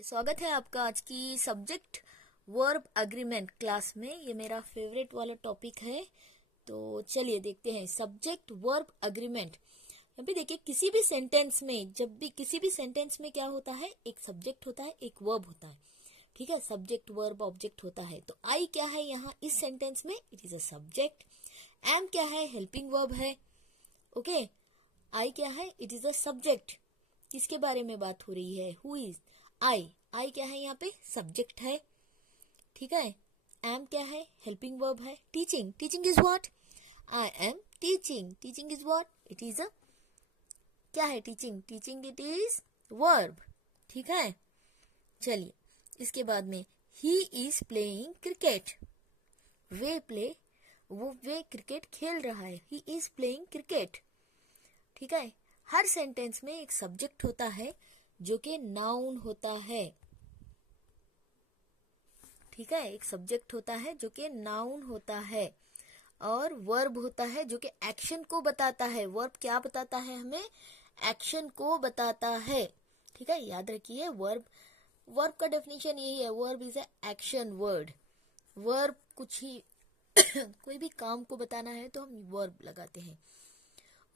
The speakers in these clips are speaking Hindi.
स्वागत है आपका आज की सब्जेक्ट वर्ब अग्रीमेंट क्लास में। ये मेरा फेवरेट वाला टॉपिक है, तो चलिए देखते हैं सब्जेक्ट वर्ब अग्रीमेंट। यहाँ पे देखिए किसी भी सेंटेंस में, जब भी किसी भी सेंटेंस में क्या होता है, एक सब्जेक्ट होता है, एक वर्ब होता है। ठीक है, सब्जेक्ट वर्ब ऑब्जेक्ट होता है। तो आई क्या है यहाँ इस सेंटेंस में, it is a subject. Am क्या है, हेल्पिंग वर्ब है। ओके, आई क्या है, इट इज अ सब्जेक्ट। किसके बारे में बात हो रही है, हु इज आई। आई क्या है यहाँ पे, सब्जेक्ट है। ठीक है, एम क्या है, हेल्पिंग वर्ब है। Teaching, teaching is what, I am teaching. Teaching is what, it is अ क्या है, teaching. Teaching it is verb. ठीक है, चलिए इसके बाद में he is playing cricket. Way cricket खेल रहा है। He is playing cricket. ठीक है, हर सेंटेंस में एक सब्जेक्ट होता है जो कि नाउन होता है। ठीक है, एक सब्जेक्ट होता है जो कि नाउन होता है, और वर्ब होता है जो कि एक्शन को बताता है। वर्ब क्या बताता है हमें, एक्शन को बताता है। ठीक है, याद रखिए वर्ब का डेफिनेशन यही है, verb is a action word. Verb कुछ ही कोई भी काम को बताना है तो हम वर्ब लगाते हैं।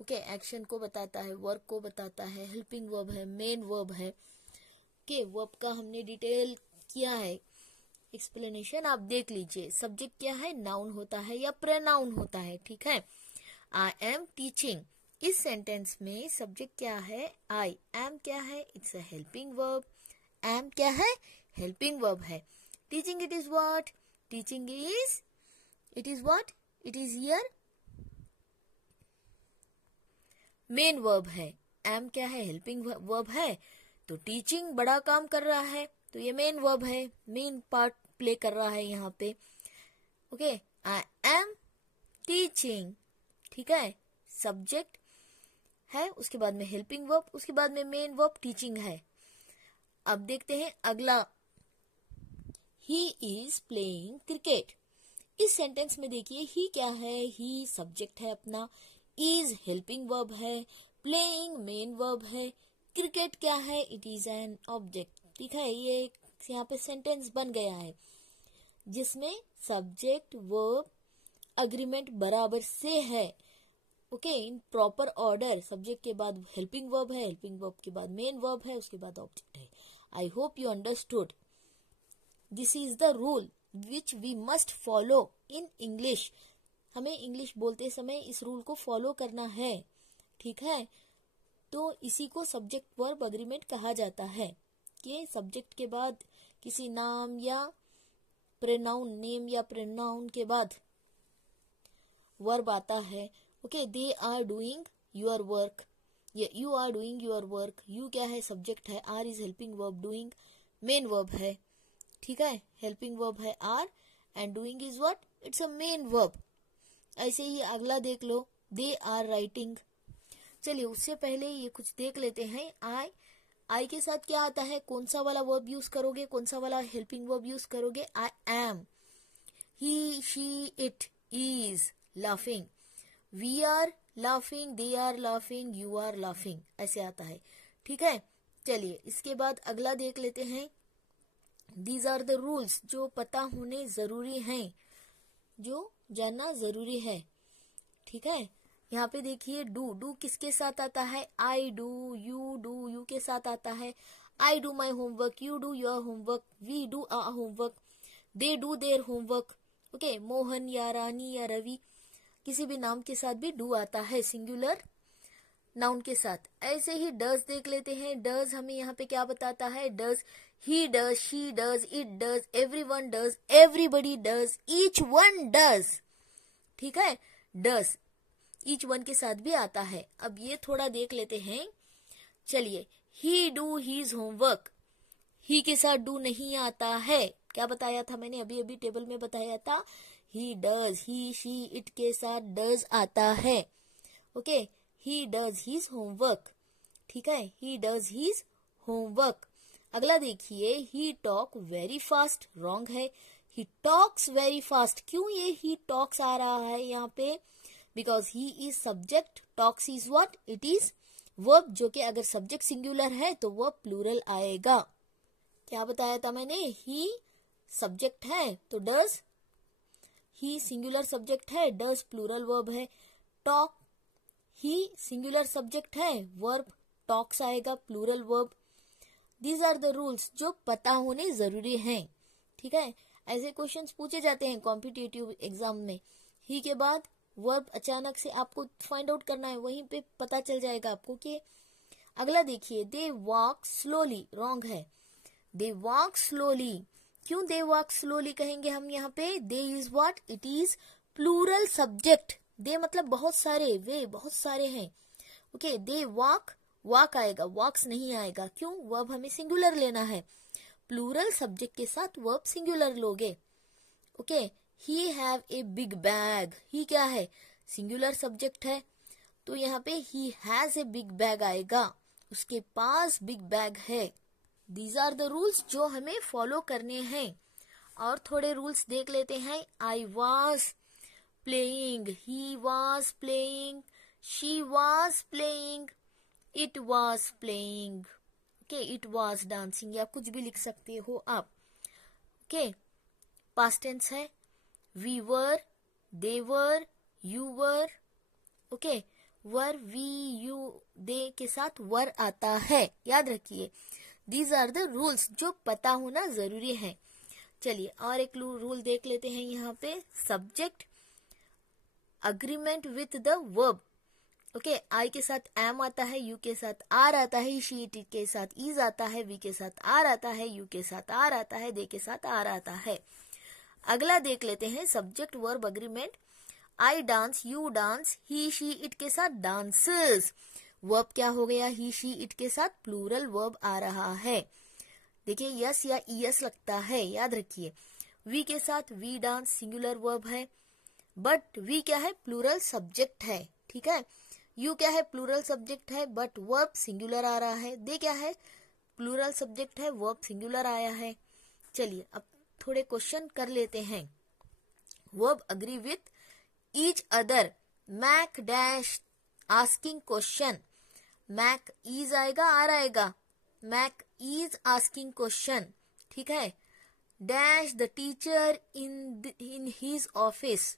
ओके, एक्शन को बताता है, वर्ब को बताता है, हेल्पिंग वर्ब है, मेन वर्ब है। ओके, वर्ब का हमने डिटेल किया है, एक्सप्लेनेशन आप देख लीजिए। सब्जेक्ट क्या है, नाउन होता है या प्रोनाउन होता है। ठीक है, आई एम टीचिंग, इस सेंटेंस में सब्जेक्ट क्या है, आई। एम क्या है, it's a helping verb. Am क्या है, हेल्पिंग वर्ब है। Teaching it is what, teaching is it is what, it is here main verb है। एम क्या है, हेल्पिंग वर्ब है। तो टीचिंग बड़ा काम कर रहा है, तो ये मेन वर्ब है, मेन पार्ट प्ले कर रहा है यहाँ पे। Okay, I am teaching. ठीक है, सब्जेक्ट है, उसके बाद में हेल्पिंग वर्ब, उसके बाद में मेन वर्ब टीचिंग है। अब देखते हैं अगला, ही इज प्लेइंग क्रिकेट। इस सेंटेंस में देखिए ही क्या है, ही सब्जेक्ट है अपना, इज हेल्पिंग वर्ब है, प्लेइंग मेन वर्ब है, क्रिकेट क्या है, इट इज एन ऑब्जेक्ट। ठीक है, ये यहाँ पे सेंटेंस बन गया है जिसमें सब्जेक्ट वर्ब अग्रीमेंट बराबर से है। Okay, in proper order. Subject के बाद हेल्पिंग वर्ब है, हेल्पिंग वर्ब के बाद मेन वर्ब है, उसके बाद ऑब्जेक्ट है। I hope you understood. This is the rule which we must follow in English. हमें इंग्लिश बोलते समय इस रूल को फॉलो करना है। ठीक है, तो इसी को सब्जेक्ट वर्ब अग्रीमेंट कहा जाता है कि सब्जेक्ट के बाद किसी नाम या प्रोनाउन, नेम या प्रोनाउन के बाद वर्ब आता है। Okay, they are doing your work, you are doing your work. You क्या है, सब्जेक्ट है, are is helping verb, doing main verb है। ठीक है, हेल्पिंग वर्ब है are and doing is what, it's a main verb. ऐसे ही अगला देख लो, दे आर राइटिंग। चलिए उससे पहले ये कुछ देख लेते हैं। आई के साथ क्या आता है, कौन सा वाला वर्ब यूज करोगे, कौन सा वाला हेल्पिंग वर्ब यूज करोगे, I am. He she it is laughing, we are laughing, they are laughing, you are laughing, ऐसे आता है। ठीक है, चलिए इसके बाद अगला देख लेते हैं। दीज आर द रूल्स, जो पता होने जरूरी हैं, जो जानना जरूरी है। ठीक है, यहाँ पे देखिए डू किसके साथ आता है, आई डू, यू के साथ आता है। I do my homework, you do your homework, we do our homework, they do their homework. Okay, Mohan या रानी या रवि, किसी भी नाम के साथ भी डू आता है, सिंगुलर नाउन के साथ। ऐसे ही डज देख लेते हैं। डज हमें यहाँ पे क्या बताता है, does, he does, she does, it does, everyone does, everybody does, each one does. ठीक है, डज ईच वन के साथ भी आता है। अब ये थोड़ा देख लेते हैं। चलिए, ही डू हीज होमवर्क, ही के साथ डू नहीं आता है। क्या बताया था मैंने, अभी अभी टेबल में बताया था, he does, he she it के साथ डज आता है। Okay, he does his homework. ठीक है, ही डज हीज होमवर्क। अगला देखिए, he talk very fast, wrong है। ही टॉक्स वेरी फास्ट, क्यों ये ही टॉक्स आ रहा है यहाँ पे, because he is subject, talks is what, it is verb, जो कि अगर सब्जेक्ट सिंगुलर है तो वर्ब प्लूरल आएगा। क्या बताया था मैंने, ही सब्जेक्ट है तो डज, ही सिंगुलर सब्जेक्ट है, डज प्लूरल वर्ब है। टॉक, ही सिंगुलर सब्जेक्ट है, वर्ब टॉक्स आएगा plural verb. These are the rules जो पता होने जरूरी हैं, ठीक है। ऐसे क्वेश्चंस पूछे जाते हैं कॉम्पिटिटिव एग्जाम में। ही के बाद वर्ब अचानक से आपको फाइंड आउट करना है, वहीं पे पता चल जाएगा आपको कि अगला देखिए, दे वॉक स्लोली, रॉन्ग है। दे वॉक स्लोली, क्यों दे वॉक स्लोली कहेंगे हम यहाँ पे, they is what, it is plural subject. They मतलब बहुत सारे, वे बहुत सारे हैं। ओके, दे वॉक, वॉक आएगा, वॉक्स नहीं आएगा, क्यों, वर्ब हमें सिंगुलर लेना है, प्लूरल सब्जेक्ट के साथ वर्ब सिंगुलर लोगे। Okay, he have a big bag, he क्या है, सिंगुलर सब्जेक्ट है, तो यहाँ पे he has a big bag आएगा, उसके पास बिग बैग है। दीज आर द रूल्स जो हमें फॉलो करने हैं। और थोड़े रूल्स देख लेते हैं। I was playing, he was playing, she was playing, it was playing. Okay, it was dancing, या कुछ भी लिख सकते हो आप। ओके, पास्ट टेंस है, we were, they were, you were. Okay, were, we, you, they के साथ वर आता है, याद रखिए। दीज आर द रूल्स जो पता होना जरूरी है। चलिए और एक रूल देख लेते हैं यहाँ पे, subject agreement with the verb. Okay, I के साथ एम आता है, यू के साथ आर आता है, शी इट के साथ इज आता है, वी के साथ आर आता है, यू के साथ आर आता है, दे के साथ आर आता है। अगला देख लेते हैं, subject verb agreement. I dance, you dance, he she it के साथ डांसेस। वर्ब क्या हो गया, ही शी इट के साथ प्लूरल वर्ब आ रहा है। देखिए यस या ईएस लगता है, याद रखिए। वी के साथ वी डांस सिंगुलर वर्ब है, बट वी क्या है, प्लूरल सब्जेक्ट है, ठीक है। यू क्या है, प्लूरल सब्जेक्ट है, बट वर्ब सिंगुलर आ रहा है। दे क्या है, प्लूरल सब्जेक्ट है, वर्ब सिंगुलर आया है। चलिए अब थोड़े क्वेश्चन कर लेते हैं। Verb agree with each other, Mac dash asking question, Mac is आएगा, आर आएगा, मैक इज आस्किंग क्वेश्चन, ठीक है। Dash the teacher in his office,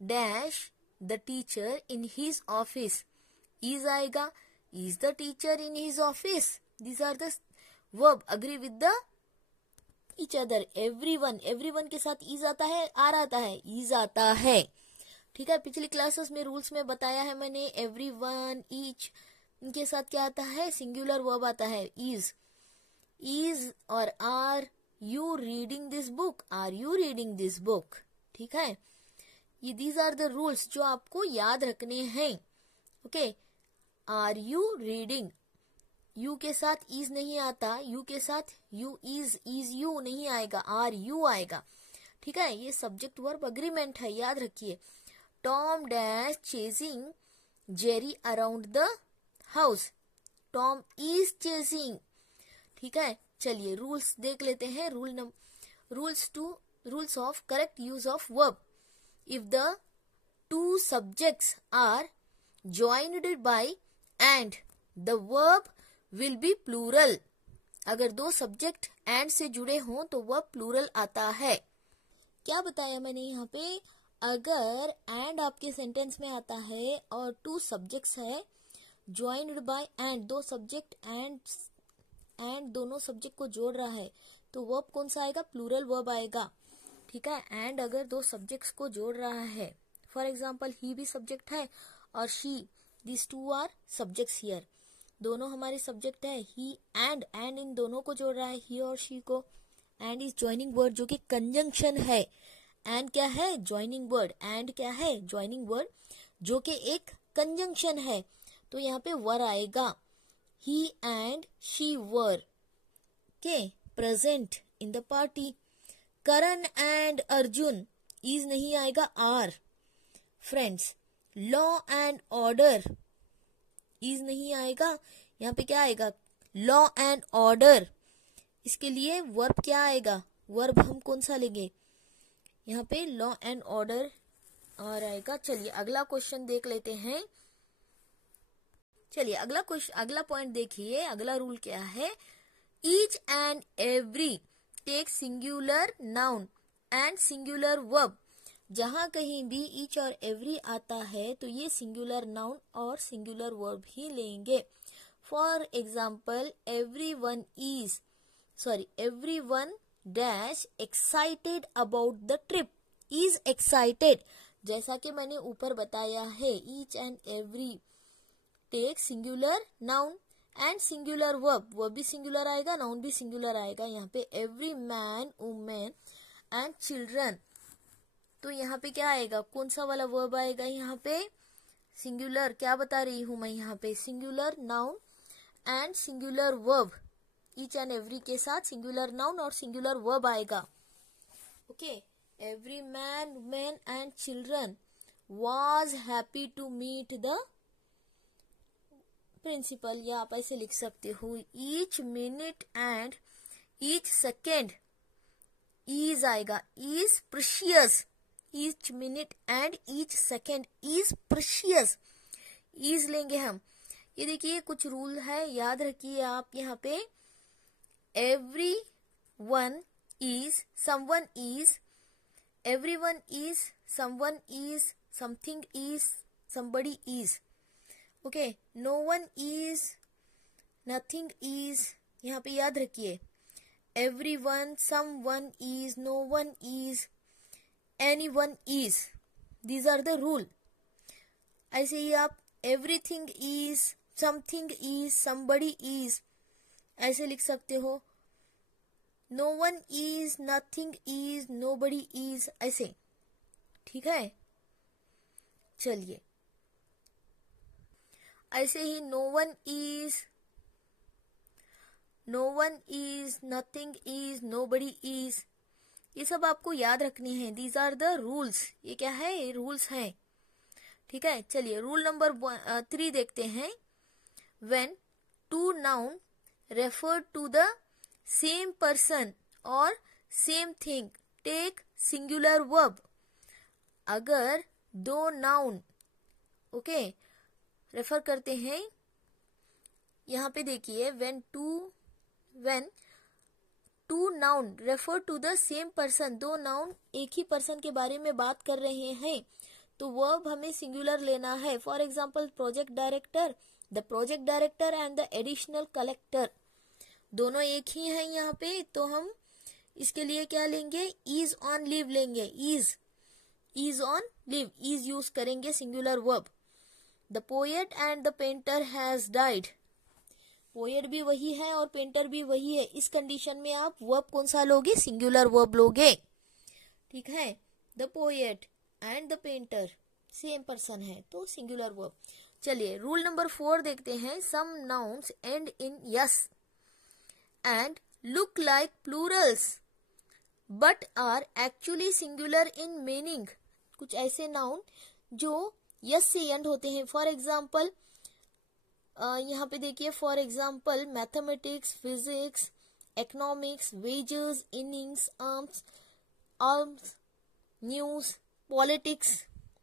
dash the teacher in his office, is आएगा, is the teacher in his office. These are the verb agree with the each other. Everyone, everyone के साथ इज आता है, आर आता है, इज आता है, ठीक है। पिछली क्लासेस में रूल्स में बताया है मैंने, एवरीवन, ईच, इनके साथ क्या आता है, सिंगुलर वर्ब आता है, इज, इज और are. You reading this book, are you reading this book, ठीक है। ये दीज आर द रूल्स जो आपको याद रखने हैं। Okay, are you reading, you के साथ इज नहीं आता, यू के साथ यू इज यू नहीं आएगा, आर यू आएगा, ठीक है। ये सब्जेक्ट वर्ब अग्रीमेंट है, याद रखिए। Tom dash chasing Jerry around the house, Tom is chasing, ठीक है। चलिए रूल्स देख लेते हैं। Rules of correct use of verb. If the two subjects are joined by and, the verb will be plural. अगर दो सब्जेक्ट एंड से जुड़े हों तो वर्ब प्लूरल आता है। क्या बताया मैंने यहाँ पे, अगर एंड आपके सेंटेंस में आता है और टू सब्जेक्ट्स है ज्वाइंड बाय एंड, दो सब्जेक्ट एंड दोनों सब्जेक्ट को जोड़ रहा है, तो वर्ब कौन सा आएगा, प्लूरल वर्ब आएगा, ठीक है। एंड अगर दो सब्जेक्ट्स को जोड़ रहा है, फॉर एग्जाम्पल ही भी सब्जेक्ट है और she, this two are subjects here, दोनों हमारे सब्जेक्ट है। ही एंड इन दोनों को जोड़ रहा है, ही और शी को। एंड इज ज्वाइनिंग वर्ड जो कि कंजंक्शन है। एंड क्या है, ज्वाइनिंग वर्ड। एंड क्या है, ज्वाइनिंग वर्ड जो कि एक कंजंक्शन है, तो यहाँ पे वर आएगा। ही एंड शी वर के present in the party. Karan and Arjun, is नहीं आएगा, are friends. Law and order, is नहीं आएगा, यहाँ पे क्या आएगा, लॉ एंड ऑर्डर। इसके लिए वर्ब क्या आएगा, वर्ब हम कौन सा लेंगे, यहाँ पे लॉ एंड ऑर्डर और आएगा। चलिए अगला क्वेश्चन देख लेते हैं। चलिए अगला पॉइंट देखिए, अगला रूल क्या है, each and every take singular noun and singular verb. जहां कहीं भी ईच और एवरी आता है तो ये सिंगुलर नाउन और सिंगुलर वर्ब ही लेंगे। For example everyone dash excited about the trip, is excited। जैसा कि मैंने ऊपर बताया है, each and every take singular noun and singular verb. Verb भी सिंगुलर आएगा, नाउन भी सिंगुलर आएगा। यहाँ पे every man, women and children, तो यहाँ पे क्या आएगा, कौन सा वाला वर्ब आएगा यहाँ पे, सिंगुलर। क्या बता रही हूं मैं यहाँ पे, singular noun and singular verb. Each and every के साथ सिंगुलर नाउन और सिंगुलर वर्ब आएगा। Okay, every man, women and children was happy to meet the principal, या आप ऐसे लिख सकते हो, each minute and each second is आएगा, is precious. Each minute and each second is precious, is लेंगे हम। ये देखिए कुछ रूल है, याद रखिए आप यहाँ पे। Every one is, someone is, everyone is, someone is, something is, somebody is. Okay, no one is, nothing is, यहाँ पे याद रखिए। everyone, someone is, no one is, anyone is, these are the rule। ऐसे ही आप everything is, something is, somebody is ऐसे लिख सकते हो। no one is, nothing is, nobody is, ऐसे, ठीक है। चलिए, ऐसे ही no one is, no one is, nothing is, nobody is, ये सब आपको याद रखने हैं। These are the rules। ये क्या है, ये रूल्स हैं, ठीक है। चलिए रूल नंबर 3 देखते हैं। When two noun refer to the same person or same thing, take singular verb। अगर दो नाउन रेफर करते हैं, यहाँ पे देखिए, when two noun refer to the same person, दो नाउन एक ही पर्सन के बारे में बात कर रहे हैं, तो वर्ब हमें सिंगुलर लेना है। For example project director, the project director and the additional collector, दोनों एक ही हैं यहाँ पे, तो हम इसके लिए क्या लेंगे, इज ऑन लीव लेंगे। Is on leave, is use करेंगे singular verb. The poet and the painter has died, poet भी वही है और पेंटर भी वही है। इस कंडीशन में आप वर्ब कौन सा लोगे, सिंगुलर वर्ब लोगे, ठीक है। The poet and the painter same person है, तो सिंगुलर वर्ब। चलिए रूल नंबर 4 देखते हैं। Some nouns end in s and look like plurals but are actually singular in meaning. कुछ ऐसे नाउन जो यस से एंड होते हैं। फॉर एग्जाम्पल यहाँ पे देखिए, for example mathematics, physics, economics, wages, innings, arms, news, politics,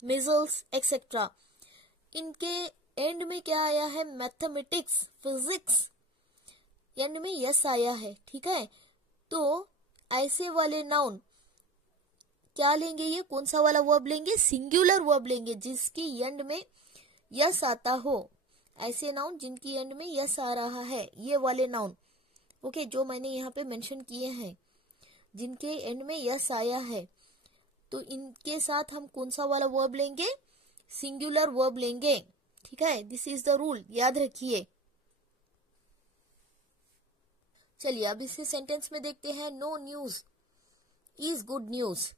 measles etcetera. इनके एंड में क्या आया है, मैथमेटिक्स, फिजिक्स, एंड में यस आया है, ठीक है। तो ऐसे वाले नाउन क्या लेंगे, ये कौन सा वाला वर्ब लेंगे, सिंगुलर वर्ब लेंगे, जिसकी एंड में यस आता हो। ऐसे नाउन जिनकी एंड में यस आ रहा है, ये वाले नाउन ओके, जो मैंने यहाँ पे मेंशन किए हैं, जिनके एंड में यस आया है, तो इनके साथ हम कौन सा वाला वर्ब लेंगे, सिंगुलर वर्ब लेंगे, ठीक है। दिस इज द रूल, याद रखिए। चलिए अब इसे सेंटेंस में देखते हैं। No news is good news,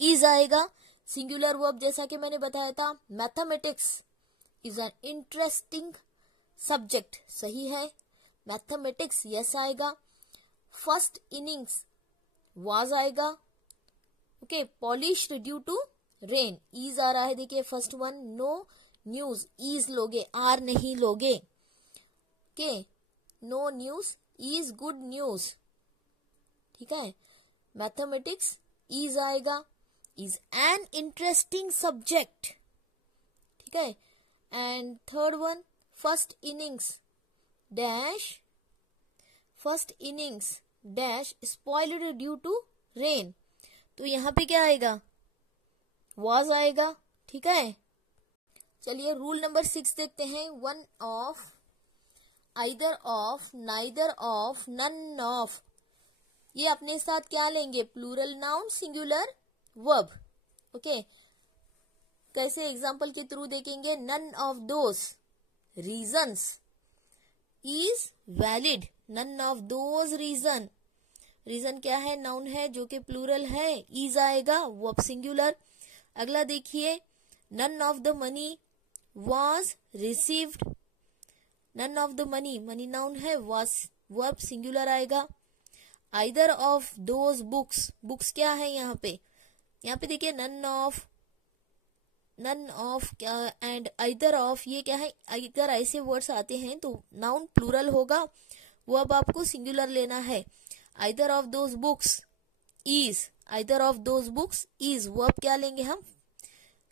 is आएगा सिंगुलर वर्ब, जैसा कि मैंने बताया था। Mathematics is an interesting subject, सही है, मैथमेटिक्स यस आएगा। फर्स्ट इनिंग्स वाज आएगा, okay. Polished due to rain, is आ रहा है, देखिए first one. No news, is लोगे, आर नहीं लोगे, okay. No news is good news, ठीक है। मैथमेटिक्स इज आएगा, इज एन इंटरेस्टिंग सब्जेक्ट, ठीक है। And third one, first innings dash first innings dash spoiled due to rain, तो यहाँ पे क्या आएगा, वाज आएगा। ठीक है, चलिए रूल नंबर 6 देखते हैं। One of, either of, neither of, none of, ये अपने साथ क्या लेंगे, plural noun singular verb. Okay, कैसे एग्जाम्पल के थ्रू देखेंगे। None of those reasons is valid, none of those reason, reason क्या है, नाउन है जो कि प्लूरल है, इज आएगा, वर्ब सिंगुलर। अगला देखिए, none of the money was received, none of the money, money noun है, was verb singular आएगा। either of those books, books क्या है यहाँ पे देखिए none of क्या एंड either of, ये क्या है, अगर ऐसे वर्ड्स आते हैं तो नाउन प्लूरल होगा, वर्ब आपको सिंगुलर लेना है। either of those books is, either of those books is, verb क्या लेंगे हम,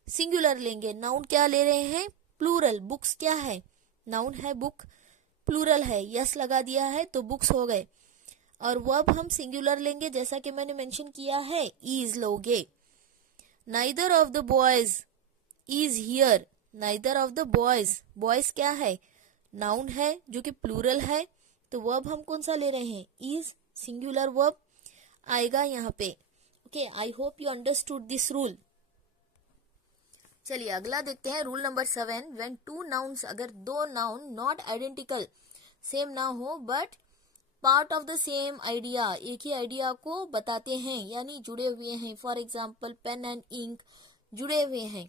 सिंगुलर लेंगे। नाउन क्या ले रहे हैं, प्लूरल, बुक्स क्या है, नाउन है, बुक प्लूरल है, यस लगा दिया है तो बुक्स हो गए। और वर्ब हम सिंगुलर लेंगे, जैसा कि मैंने मेंशन किया है, इज लोगे। Neither of the boys is here, neither of the boys, boys क्या है, नाउन है जो कि प्लूरल है, तो वर्ब हम कौन सा ले रहे हैं, इज, सिंगुलर वर्ब आएगा यहाँ पे। Okay, I hope you understood this rule. चलिए अगला देखते हैं rule number 7। When two nouns, अगर दो नाउन नॉट आइडेंटिकल, सेम ना हो but part of the same idea, एक ही आइडिया को बताते हैं यानी जुड़े हुए हैं, for example pen and ink जुड़े हुए हैं।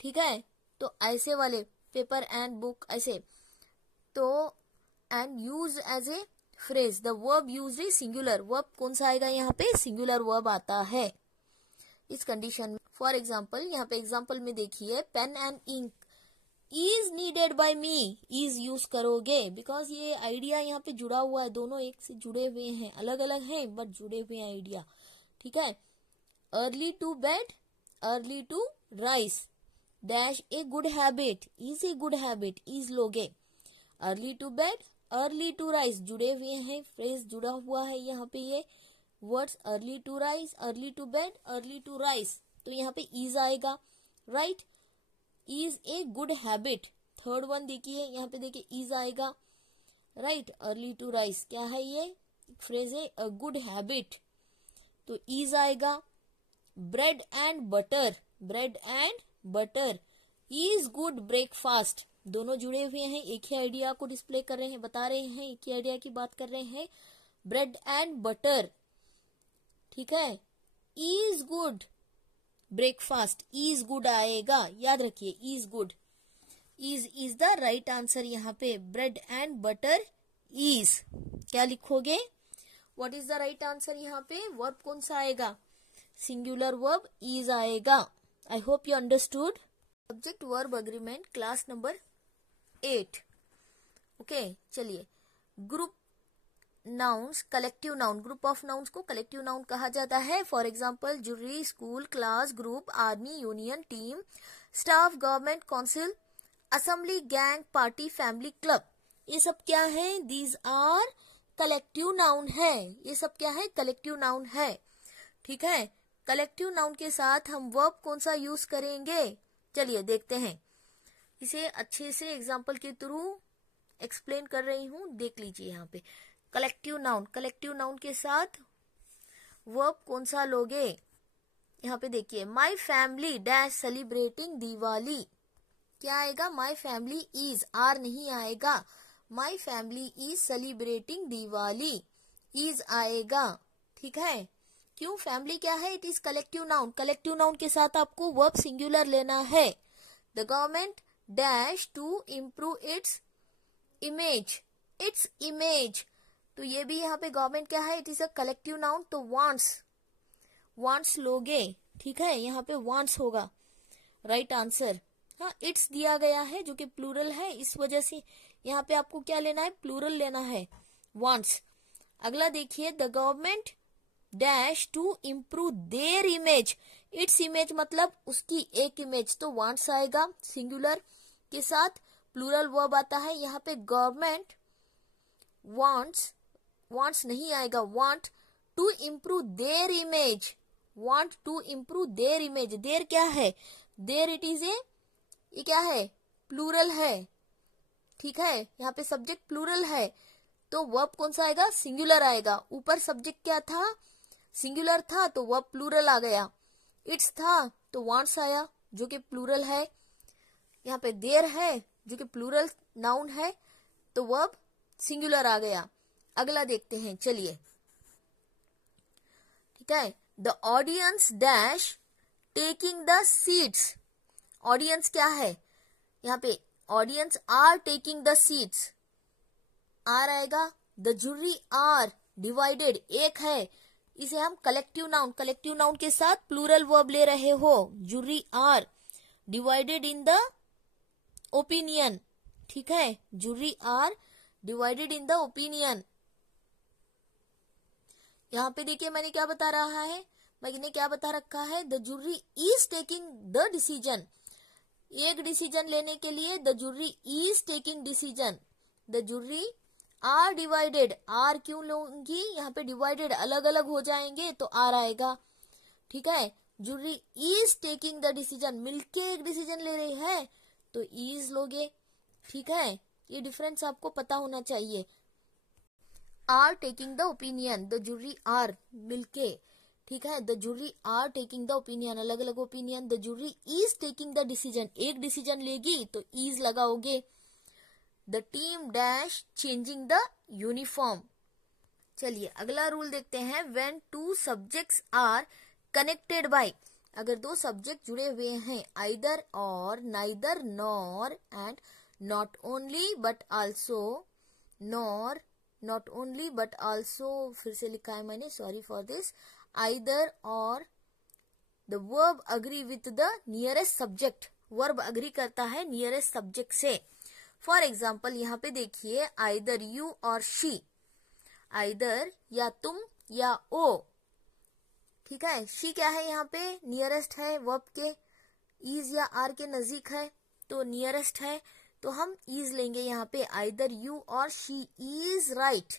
ठीक है, तो ऐसे वाले पेपर एंड बुक ऐसे, तो and use as a phrase, the verb use is singular, verb कौन सा आएगा यहाँ पे, सिंगुलर वर्ब आता है इस कंडीशन में। फॉर एग्जाम्पल यहाँ पे एग्जाम्पल में देखिए, pen and ink is needed by me, is use करोगे बिकॉज ये आइडिया यहाँ पे जुड़ा हुआ है, दोनों एक से जुड़े हुए हैं, अलग अलग हैं बट जुड़े हुए हैं आइडिया। ठीक है, early to bed, early to rise, dash a good habit, is a good habit, is लोगे। Early to bed, early to rise जुड़े हुए हैं, फ्रेज जुड़ा हुआ है यहाँ पे, ये words early to rise, early to bed, early to rise, तो यहाँ पे इज आएगा, right, is a good habit. Third one देखिए, यहाँ पे देखिए इज आएगा, राइट, अर्ली टू राइस क्या है, ये फ्रेज है, अ गुड हैबिट, तो इज आएगा। Bread and butter, bread and butter is good breakfast, दोनों जुड़े हुए हैं, एक ही आइडिया को डिस्प्ले कर रहे हैं, बता रहे हैं, एक ही आइडिया की बात कर रहे हैं, ब्रेड एंड बटर। ठीक है, is good breakfast, is good आएगा, याद रखिए is good, is the right answer यहाँ पे, ब्रेड एंड बटर इज, क्या लिखोगे, what is the right answer यहाँ पे, वर्ब कौन सा आएगा, सिंगुलर वर्ब इज आएगा। I hope you understood. Subject verb agreement class number 8। Okay, चलिए group nouns, collective noun, group of nouns को कलेक्टिव नाउन कहा जाता है। For example jury, school, class, group, army, union, team, staff, government, council, assembly, gang, party, family, club, ये सब क्या है, दीज आर कलेक्टिव नाउन है, ये सब क्या है, कलेक्टिव नाउन है। ठीक है, कलेक्टिव नाउन के साथ हम वर्ब कौन सा यूज करेंगे, चलिए देखते हैं, इसे अच्छे से एग्जाम्पल के थ्रू एक्सप्लेन कर रही हूँ, देख लीजिए यहाँ पे। कलेक्टिव नाउन, कलेक्टिव नाउन के साथ वर्ब कौन सा लोगे, यहाँ पे देखिए, my family dash celebrating Diwali, क्या आएगा, माई फैमिली इज, आर नहीं आएगा, my family is celebrating Diwali, is आएगा। ठीक है, क्यों, फैमिली क्या है, it is collective noun, collective noun के साथ आपको वर्ब सिंगुलर लेना है। The government dash to improve its image, its image, तो ये भी यहाँ पे गवर्नमेंट क्या है, it is a collective noun, तो वांट्स, वांट्स लोगे। ठीक है, यहाँ पे वांट्स होगा राइट आंसर। हाँ, इट्स दिया गया है जो कि प्लूरल है, इस वजह से यहाँ पे आपको क्या लेना है, प्लूरल लेना है, वांट्स। अगला देखिए, the government dash to improve their image, its image मतलब उसकी एक इमेज, तो वांट्स आएगा, सिंगुलर के साथ प्लूरल वर्ब आता है, यहाँ पे गवर्नमेंट वांट्स wants नहीं आएगा, want to improve their image, want to improve their image. their क्या है, their it is a, ये क्या है, प्लूरल है, ठीक है, यहाँ पे सब्जेक्ट प्लूरल है, तो वर्ब कौन सा आएगा, सिंगुलर आएगा. ऊपर सब्जेक्ट क्या था, सिंगुलर था, तो वर्ब प्लूरल आ गया. इट्स था तो वांट्स आया जो कि प्लूरल है. यहाँ पे देयर है जो कि प्लूरल नाउन है, तो वर्ब सिंगुलर आ गया. अगला देखते हैं, चलिए, ठीक है. The audience dash taking the seats. Audience क्या है, यहाँ पे audience are taking the seats, are आएगा. द जूरी आर डिवाइडेड, एक है, इसे हम कलेक्टिव नाउन के साथ प्लूरल वर्ब ले रहे हो. Jury are divided in the opinion, ठीक है, jury are divided in the opinion. यहाँ पे देखिए मैंने क्या बता रहा है, मैंने क्या बता रखा है, the jury is taking the decision. एक डिसीजन लेने के लिए the jury is taking decision. The jury are divided, are क्यों लूंगी, यहाँ पे डिवाइडेड अलग अलग हो जाएंगे तो आर आएगा, ठीक है. Jury is taking the decision, मिलके एक डिसीजन ले रही है तो इज लोगे, ठीक है. ये डिफरेंस आपको पता होना चाहिए. Are taking the opinion, the jury are मिलके, ठीक है. The jury are taking the opinion, अलग अलग opinion. The jury is taking the decision, एक डिसीजन लेगी तो इज लगाओगे. The team dash changing the uniform. चलिए अगला रूल देखते हैं. When two subjects are connected by, अगर दो सब्जेक्ट जुड़े हुए हैं, आइदर और, neither nor, and not only but also, nor, not only but also, फिर से लिखा है मैंने, सॉरी फॉर दिस, आइदर और, the verb agree with the nearest subject, verb agree करता है नियरेस्ट सब्जेक्ट से. फॉर एग्जाम्पल यहाँ पे देखिए, आइदर यू और शी, आइदर या तुम या ओ, ठीक है. शी क्या है, यहाँ पे नियरेस्ट है, वर्ब के इज या आर के नजदीक है तो नियरेस्ट है, तो हम इज लेंगे यहाँ पे. आइदर यू और शी इज राइट,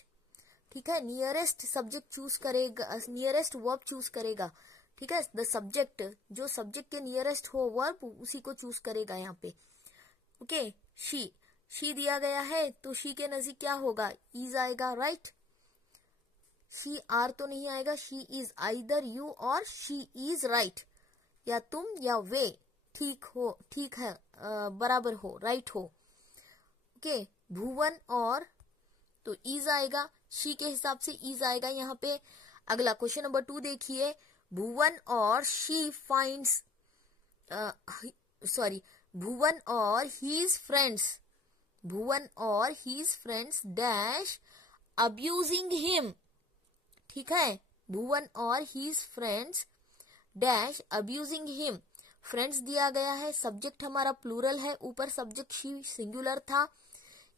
ठीक है. नियरेस्ट सब्जेक्ट चूज करेगा, नियरेस्ट वर्ब चूज करेगा, ठीक है. द सब्जेक्ट, जो सब्जेक्ट के नियरेस्ट हो वर्ब उसी को चूज करेगा यहाँ पे. ओके, शी दिया गया है तो शी के नजदीक क्या होगा, इज आएगा, राइट. शी आर तो नहीं आएगा, शी इज. आइदर यू और शी इज राइट, या तुम या वे ठीक हो, ठीक है, बराबर हो, राइट हो. ओके, भुवन और, तो इज आएगा, शी के हिसाब से इज आएगा यहाँ पे. अगला क्वेश्चन नंबर 2 देखिए. भुवन और शी फाइंड्स, सॉरी, भुवन और हीज फ्रेंड्स, भुवन और his friends dash abusing him, ठीक है. भुवन और his friends dash abusing him. Friends दिया गया है, सब्जेक्ट हमारा प्लूरल है, ऊपर सब्जेक्ट शी सिंगुलर था,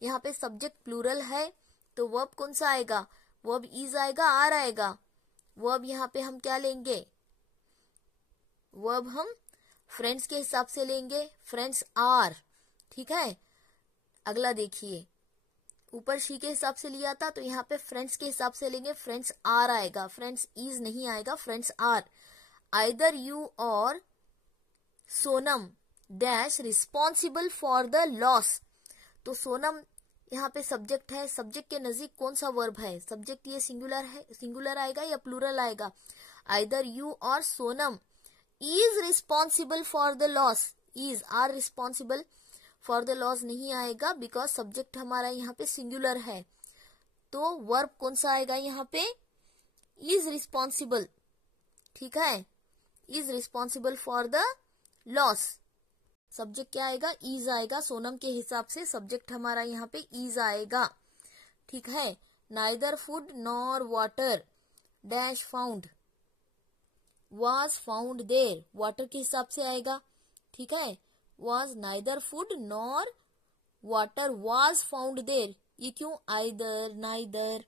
यहाँ पे सब्जेक्ट प्लूरल है, तो वर्ब कौन सा आएगा, वर्ब इज आएगा, आर आएगा. वर्ब यहाँ पे हम क्या लेंगे, वर्ब हम फ्रेंड्स के हिसाब से लेंगे, फ्रेंड्स आर, ठीक है. अगला देखिए, ऊपर शी के हिसाब से लिया था तो यहाँ पे फ्रेंड्स के हिसाब से लेंगे, फ्रेंड्स आर आएगा, फ्रेंड्स इज नहीं आएगा, फ्रेंड्स आर. आइदर यू और Sonam dash responsible for the loss, तो सोनम यहाँ पे सब्जेक्ट है, सब्जेक्ट के नजदीक कौन सा वर्ब है, सब्जेक्ट ये सिंगुलर है, सिंगुलर आएगा या प्लूरल आएगा. आइदर यू और Sonam is responsible for the loss, is, are responsible for the loss नहीं आएगा बिकॉज सब्जेक्ट हमारा यहाँ पे सिंगुलर है, तो वर्ब कौन सा आएगा यहाँ पे, इज रिस्पॉन्सिबल, ठीक है. Is responsible for the loss, subject क्या आएगा, इज आएगा, सोनम के हिसाब से सब्जेक्ट हमारा यहाँ पे इज आएगा, ठीक है. Neither food nor water dash found, was found there, water के हिसाब से आएगा, ठीक है. was neither food nor water was found there, ये क्यों, either, neither,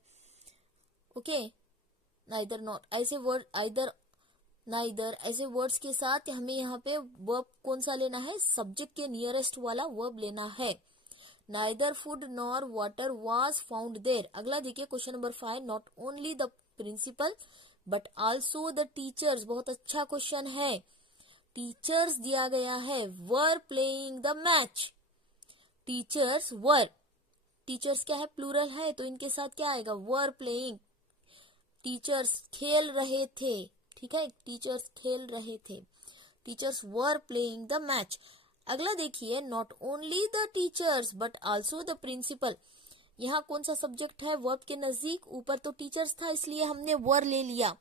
okay, neither not, ऐसे वर्ड, either, neither, ऐसे वर्ड्स के साथ हमें यहाँ पे वर्ब कौन सा लेना है, सब्जेक्ट के नियरेस्ट वाला वर्ब लेना है. Neither food nor water was found there. अगला देखिए question number 5, not only the principal but also the teachers. बहुत अच्छा क्वेश्चन है। टीचर्स दिया गया है, were playing the match. Teachers were, teachers क्या है, प्लूरल है, तो इनके साथ क्या आएगा, वर प्लेइंग। टीचर्स खेल रहे थे, ठीक है, टीचर्स खेल रहे थे। Teachers were playing the match. अगला देखिए, not only the teachers but also the principal. यहाँ कौन सा सब्जेक्ट है, वर्ब के नजदीक, ऊपर तो टीचर्स था इसलिए हमने वर ले लिया।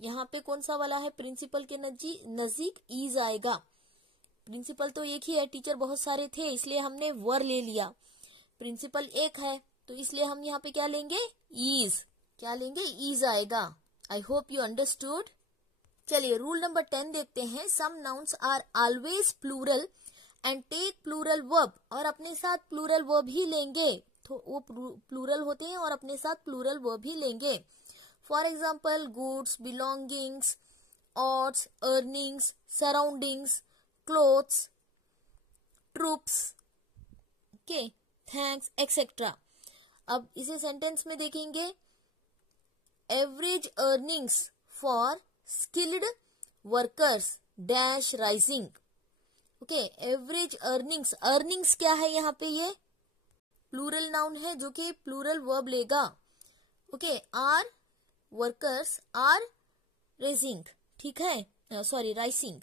यहाँ पे कौन सा वाला है, प्रिंसिपल के नजदीक इज आएगा। प्रिंसिपल तो एक ही है, टीचर बहुत सारे थे इसलिए हमने वर ले लिया। प्रिंसिपल एक है तो इसलिए हम यहाँ पे क्या लेंगे, इज। क्या लेंगे, इज आएगा। I hope you understood. चलिए रूल नंबर 10 देखते हैं। Some nouns are always plural and take plural verb. और अपने साथ प्लूरल वर्ब ही लेंगे, तो वो प्लूरल होते हैं और अपने साथ प्लूरल वर्ब ही लेंगे। For example, goods, belongings, odds, earnings, surroundings, clothes, troops, okay, thanks, etcetera. अब इसे सेंटेंस में देखेंगे। Average earnings for skilled workers dash rising. Okay, average earnings, earnings क्या है यहाँ पे, ये प्लूरल नाउन है जो कि प्लूरल वर्ब लेगा। Okay, are workers are raising, ठीक है, सॉरी राइसिंग।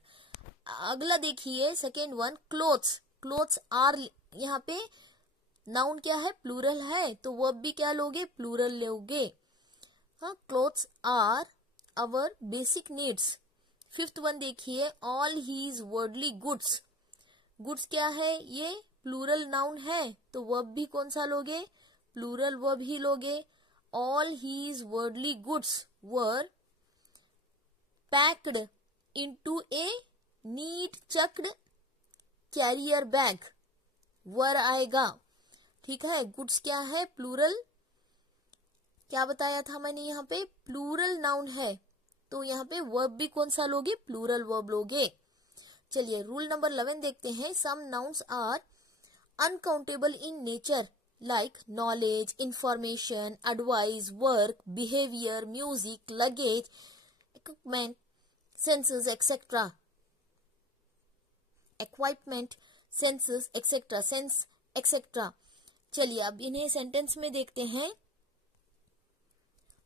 अगला देखिए second one, clothes. Clothes are, यहाँ पे नाउन क्या है, प्लूरल है, तो वर्ब भी क्या लोगे, प्लूरल लोगे। हाँ, clothes are our basic needs. Fifth one देखिए, all his worldly goods. Goods क्या है, ये प्लूरल नाउन है, तो वर्ब भी कौन सा लोगे, प्लूरल वर्ब ही लोगे। All his worldly goods were packed into a neat chucked carrier bag, were आएगा, ठीक है। गुड्स क्या है, प्लूरल, क्या बताया था मैंने, यहाँ पे प्लूरल नाउन है, तो यहाँ पे वर्ब भी कौन सा लोगे, प्लूरल वर्ब लोगे। चलिए रूल नंबर 11 देखते हैं। Some nouns are uncountable in nature like knowledge, information, advice, work, behaviour, music, luggage, equipment, senses etcetera. Equipment, senses etcetera, sense etcetera. चलिए अब इन्हें सेंटेंस में देखते हैं।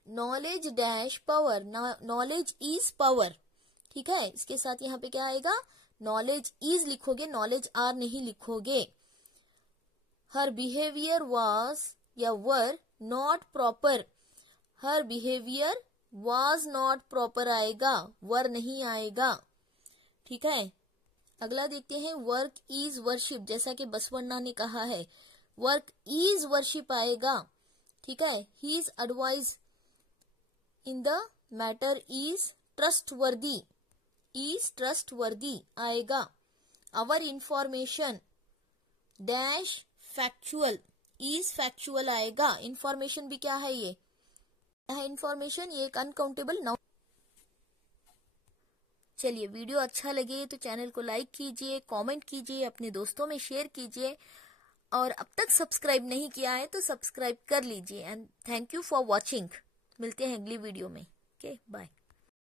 Knowledge dash power, knowledge is power, ठीक है। इसके साथ यहाँ पे क्या आएगा, नॉलेज इज लिखोगे, नॉलेज आर नहीं लिखोगे। हर बिहेवियर वाज या were not proper, her behaviour was not proper आएगा, वर नहीं आएगा, ठीक है। अगला देखते हैं, वर्क इज वर्शिप, जैसा कि बसवन्ना ने कहा है, वर्क इज वर्शिप आएगा, ठीक है। His advice in the matter is trustworthy, is trustworthy आएगा। Our information dash factual, is factual आएगा। इंफॉर्मेशन भी क्या है, ये है इंफॉर्मेशन, ये एक अनकाउंटेबल नाउन। चलिए वीडियो अच्छा लगे तो चैनल को लाइक कीजिए, कमेंट कीजिए, अपने दोस्तों में शेयर कीजिए, और अब तक सब्सक्राइब नहीं किया है तो सब्सक्राइब कर लीजिए। And thank you for watching. मिलते हैं अगली वीडियो में। Okay, bye.